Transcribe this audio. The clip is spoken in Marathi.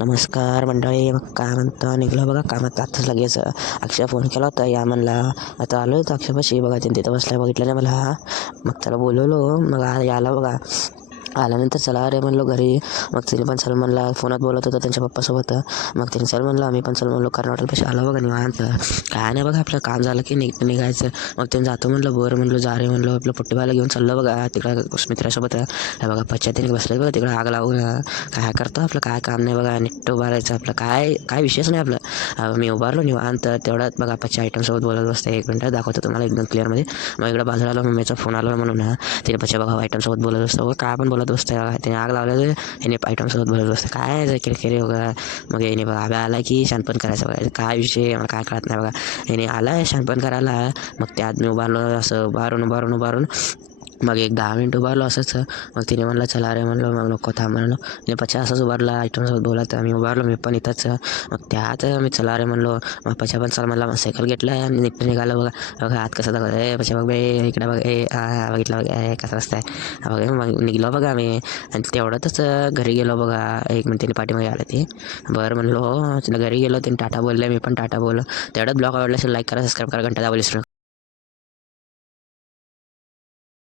नमस्कार मंडळी. मग काय म्हणतं, निघलो बघा कामात आत्ताच लगेच. अक्षय फोन केला होता या म्हणला. आता आलो होतो अक्षयपाशी बघा, तिथं बसल्या बघितलं नाही मला. मग त्याला बोलवलो, मग आला बघा. आल्यानंतर चला अरे म्हणलो घरी. मग तिने पण चल म्हणला, फोनात बोलत होता त्यांच्या पप्पासोबत. मग तिने चल म्हणलं, आम्ही पण चल म्हणलो. कारण हॉटेलपाशी आलो बघा निवांत. काय नाही बघा, आपलं काम झालं की निघायचं. मग ते जातो म्हणलं, बरं म्हणलो जा रे म्हणलो. आपलं पुट्टीबाला घेऊन चाललं बघा तिकडं मित्रासोबत. हे बघा पश्चातीने बसले बघा तिकडं आग लावून. काय करतो आपलं, काय काम नाही बघा, नीट उभारायचं आपलं. काय विषयच नाही आपलं. मी उभारलो निवांत. तेवढ्यात बघा पच्च्या आयटमसोबत बोलत बसते. 1 मिनिट दाखवतो तुम्हाला एकदम क्लिअरमध्ये. मग इकडं बाजूला आलो, मम्मीचा फोन आलो म्हणून तिने पच्च्या बघा आयटमसोबत बोलत बसतो. काय पण बोलत बसते. त्याने आग लावलं याने आयटमसोबत बोलत बसते. काय किरकिरी वगैरे. मग याने बघा आब्या आला की शानपण करायचं बघा. काय विषय मला काय कळत नाही बघा. याने आला शानपण करायला. मग त्यात मी उभारलो असं उभारून मग एक 10 मिनिट उभारलो असंच. मग तिने म्हणलं चला रे म्हणलं, मग नको थांब म्हणलो. तिने पच्चा असंच उभारला आयटमसोबत बोलत. मी उभारलो, मी पण इथंच. मग त्यात मी चला रे म्हणलो. मग पच्चा पण चला म्हणला. मग सायकल घेतला आणि निघालं बघा. बघा हात कसं दाखवत पच्चा बघ इकडे बघ बघितलं बघ कसं असतंय बघा. मग निघलो बघा मी. आणि तेवढ्यातच घरी गेलो बघा. 1 मिनिट तिने पाठीमागे आले ते. बरं म्हणलो तिला घरी गेलो. तिने टाटा बोलले, मी पण टाटा बोललो. तेवढ्यात ब्लॉग आवडला असेल लाईक करा, सबस्क्राईब करा, घंटा दाबा.